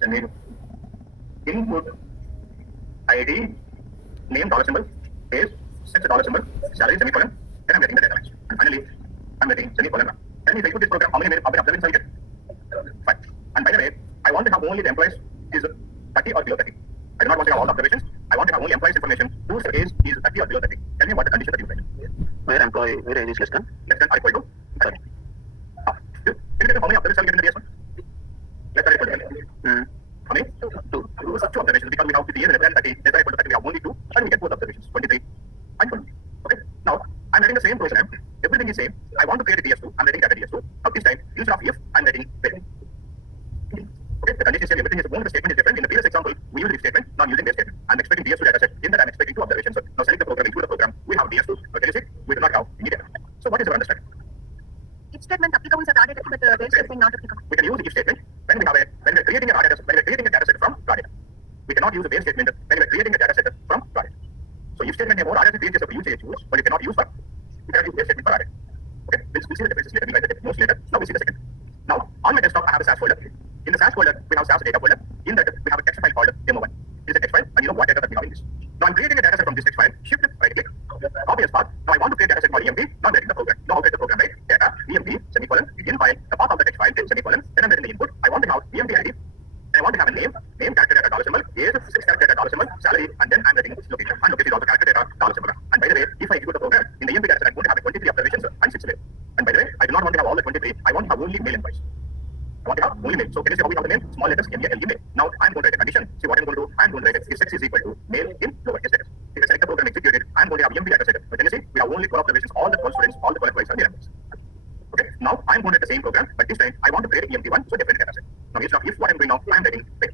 Send me input ID, name dollar symbol, age, sex dollar symbol, salary semicolon, then I'm getting the data match. And finally, I'm getting semicolon. Tell me if I put this program, how many observations I get? 5. And by the way, I want to have only the employees is 30 or below 30. I do not want to have all the observations. I want to have only employees information whose age is 30 or below 30. Tell me what the condition that you write. Where age is less than? Less than or equal to 30. Now, can you tell me how many observations I get in the DS1? Less than or equal to 30. How many? 2 observations because we have 50 years less than 30. Less than equal to 30. We have only 2 and we get both observations, 23 and 20. Okay. Now, I'm writing the same program. Everything is same. I want to create a DS2. I'm writing that DS2. Now this time, instead of if, I'm writing where. Okay, the condition is same. Everything is only the statement is different. In the previous example, we used if statement, now I'm using this statement. I'm expecting DS2 data set. In that, I'm expecting 2 observations. Now select the program, include the program. We have DS2. But can you see? We do not have any data. So what is your understanding? If statement applicable is a data set, but the base statement not applicable. We can use if statement when we're creating a data set, when we're creating a data set from raw data. We cannot use a base statement when we're creating a data set from raw data. So if statement more raw data pages of UCH use, but you cannot use for you cannot use base statement for raw data. Okay, we'll see the differences later. We write the most later. Now we see the second. Now on my desktop I have a SAS folder. In the SAS folder we have SAS data folder. In that we have a text file called demo1. This is a text file and you know what data that we have in this. Now I'm creating a data set from this text file. Shift right click. Copy as path. Now I want to create a data set called EMP. Now I'm writing the program. Now how to write the program, right? Data EMP semicolon in file the path of the text file semicolon. Then I'm writing the input. I want to have EMP ID. I want to have a name character data dollar symbol, age, 6 character data dollar symbol, salary, and then I'm writing location. And location is also character data dollar symbol. And by the way, if I execute the program in the EMP data set, I'm going to have 23 observations and 6 male. And by the way, I do not want to have all the 23. I want to have only male employees. I want to have only male. So can you see how we have the name? Small letters M-A-L-E male. Now I'm going to write a condition. See what I'm going to do? I'm going to write if sex is equal to male in lowercase letters. If I select the program executed, I'm going to have EMP data set. But can you see? We have only 12 observations. All the 12 students, all the 12 employees are male employees. Okay. Now I'm going to write the same program, but this time I want to create EMP1, so different data set. Now instead of if, what I'm doing now, I'm writing wait.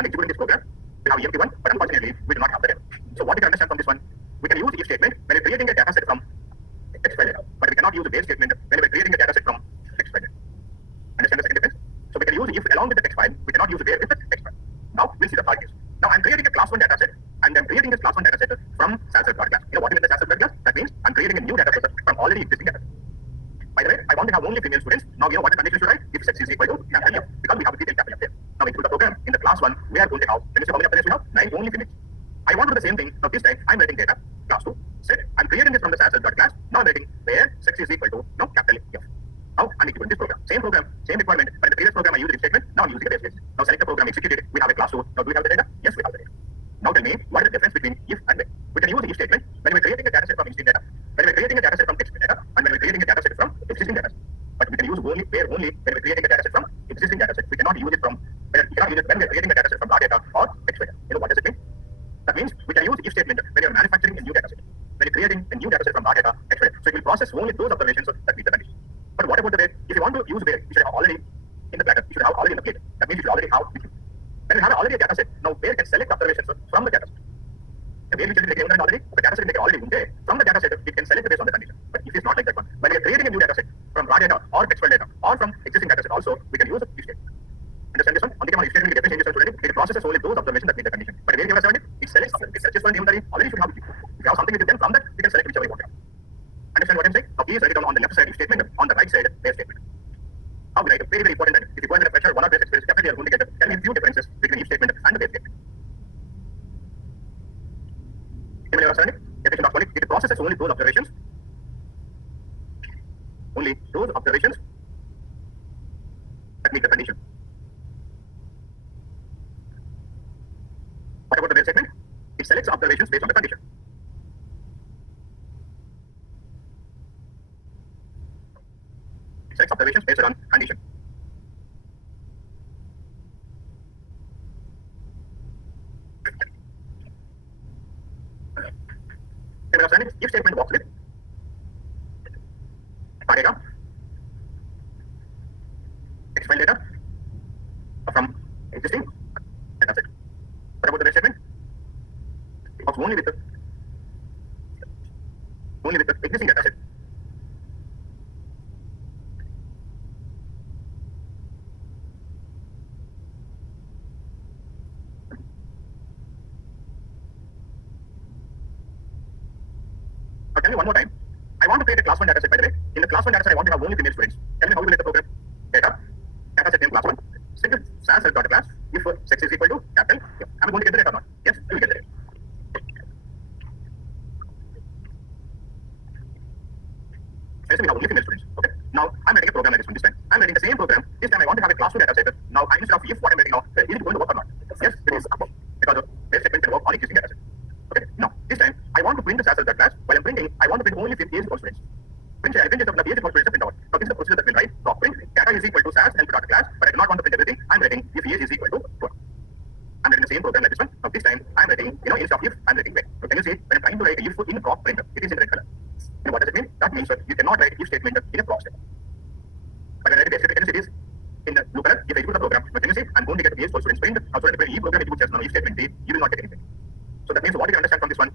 I'm executing this program. We have EMP1, but unfortunately we do not have the data. So what you can understand from this one, we can use if statement when we're creating a data set from text file data, but we cannot use a base statement when we're creating a data set from text file data. Understand the second difference? So we can use if along with the text file, we cannot use where with the text file. Now we'll see the third case. Now I'm creating a class 1 data set and I'm creating this class 1 data set from SAS class. You know what you mean the SAS class? That means I'm creating a new data set from already existing data set. By the way, I want to have only female students. Now you know what the condition should write? If sex is equal to capital F, because we have a detailed capital F there. Now into the program, in the class 1, we are going to have, can you see how many observations we have? 9 only females. I want to do the same thing. Now this time, I'm writing data, class 2, set. I'm creating this from the SAS class. Now I'm writing where sex is equal to, now capital F. Now I'm executing this program. Same program, same requirement. But in the previous program, I used the if statement. Now I'm using the base case. Now select the program, execute it. We have a class 2. Now do we have the data? Yes, we have the data. Now tell me, what is the difference between if and when? We can use the if statement when we're creating a data set from existing data, when we're creating a data set from text data, and when we're creating a data set from existing data set. But we can use only where only when we're creating a data set from existing data set. We cannot use it from when we're creating a data set from raw data or text data. You know what does it mean? That means we can use if statement when you're manufacturing a new data set. When you're creating a new data set from raw data, text data. So it will process only those observations that meet the condition. But what about the where? If you want to use where, you should have already in the bracket. You should have already in the plate. That means you should already have. When you have already a data set, now where can select observations from the data set. The where we should take already, the data set is already there. From the data set, it can select based on the condition. But if it's not like that one, when we are creating a new data set from raw data or textual data or from existing data set also, we can use if statement. Understand this one? On the if statement, we changes already. It processes only those observations that meet the condition. But where you have selected, it searches for the inventory. Already should have it. If you have something with it, then from that, we can select whichever you want to have. Understand what I'm saying? Now please write it down on the left side if statement, on the right side where statement. Now we write very, very important that if you go in the pressure, one or base experience, definitely you are going to get tell me a few differences between if statement and the base statement. Can you understand it? Definition of it processes only those observations. Only those observations that meet the condition. What about the base statement? It selects observations based on the condition. It selects observations based on condition. Can you understand it? If statement works with data, text file data from existing data set. What about the base statement? It works only with the existing data set. But tell me one more time. I want to create a class 1 data set, by the way. In the class 1 data set, I want to have only female students. Tell me how you will let the program. Data set name class 1. Set the SAS class. If if sex is equal to capital M. Am I going to get the rate or not? Yes, we will get the rate. Let's say we have only female students. Okay. Now I'm writing a program like this one this time. I'm writing the same program. This time I want to have a class 2 data set. Now I instead of if what I'm writing now, is it going to work or not? Yes, it is. Because the base statement can work on existing data set. Okay. Now this time I want to print this as a class. While I'm printing, I want to print only age equal students. Print the age equal students print out. Now this is the procedure that we'll write. So print data is equal to SAS and dot class, but I do not want to print everything. I'm writing if age is equal to 12. I'm writing the same program like this one. Now this time I'm writing, instead of if, I'm writing when. So can you see when I'm trying to write if in prop print, it is in red color. What does it mean? That means that you cannot write if statement in a prop statement. But when I write a base statement, can you see it is in the blue color? If I execute the program, but can you see I'm going to get age for students print. Also, if I program execute just now if statement D, you will not get anything. So that means what you can understand from this one?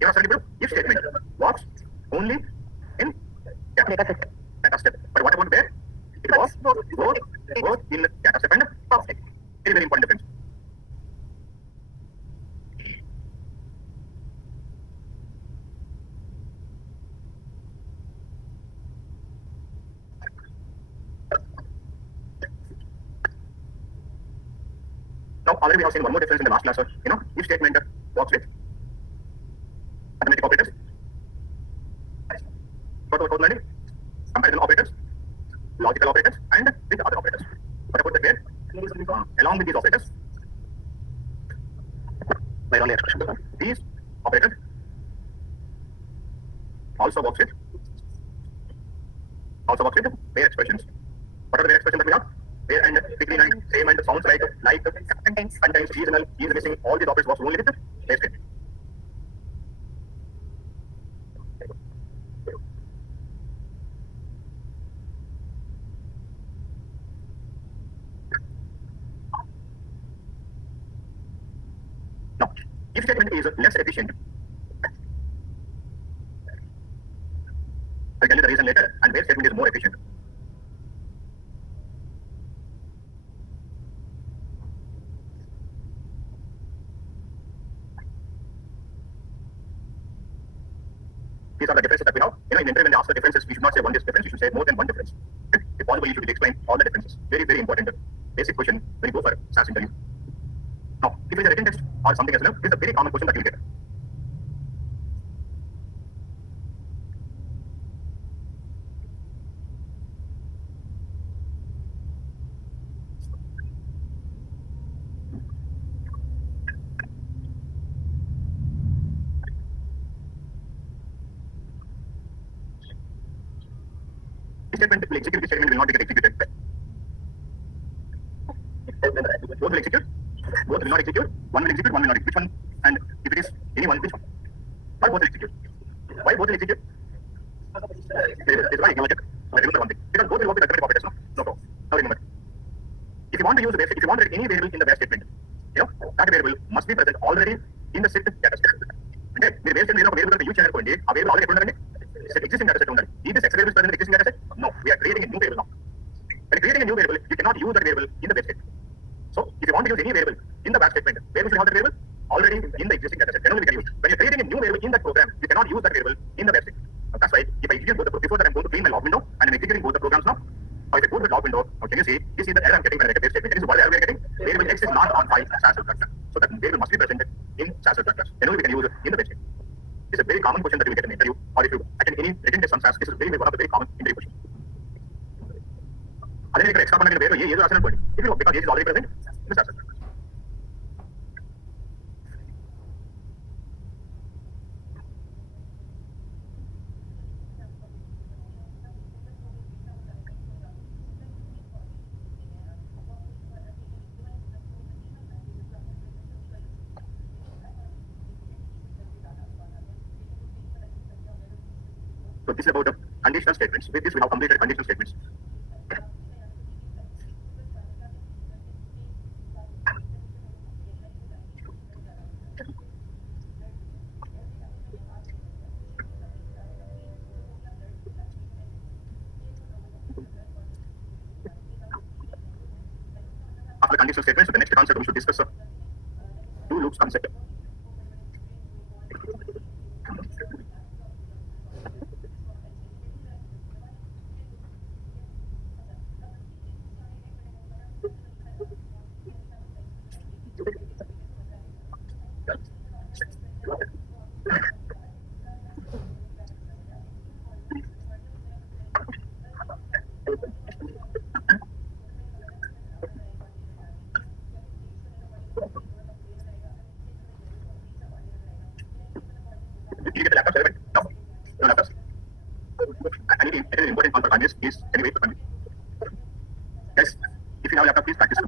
You are studying if statement works only in data step. But what about where? It works both in data step and prop step. Very, very important difference. Now, already we have seen one more difference in the last class. If statement works with arithmetic operators, comparison operators, logical operators, and with other operators. What about the where? Along with these operators, My only expression, sir. these operators also works with where expressions. What are the where expressions that we have? Where and degree and same and sounds like Contains. seasonal, is missing, all these operators works only with the base statement. Now, if statement is less efficient, I'll tell you the reason later, and where statement is more efficient. These are the differences that we have. In interview when they ask the differences, we should not say one difference, we should say more than one difference. If possible, you should explain all the differences. Very, very important basic question when you go for SAS interview. Now, if it is a written text or something as well, this is a very common question that you will get. This statement will execute, this statement will not get executed. Both will execute, both will not execute, one will execute, one will not execute. Which one? And if it is any one, which one? Why both will execute? Why both will execute? This is why I check. I remember one thing. Because both will work with arithmetic operators, no problem. Now remember. If you want to use the base, if you want to write any variable in the base statement, that variable must be present already in the set data set. Okay? The base statement variable that you channel point, a variable already present in the existing data set. Is this X variable present in the existing data set? No, we are creating a new variable now. When creating a new variable, you cannot use that variable in the base statement. So, if you want to use any variable in the batch statement, where we should have that variable? Already in the existing data set. Then only we can use. When you're creating a new variable in that program, you cannot use that variable in the batch statement. That's why if I execute both before that I'm going to clean my log window and I'm executing both the programs now. Or if I go to the log window, now can you see, this is the error I'm getting when I write a base statement. This is what error we are getting. Variable X is not on file SAS class. So that variable must be presented in SAS class. Then only we can use it in the base statement. It's a very common question that you get in an interview, or if you attend any written test on SAS, this is one of the very common interview questions. Other than extra point, if you because age is already present in the SAS class. So this is about the conditional statements. With this, we have completed conditional statements. After the conditional statements, so the next concept we should discuss two loops concept. Did you get the laptop, everybody? No? No laptops? I need an important call for 5 minutes. Please, can you wait for 5 minutes? Guys, if you have a laptop, please practice.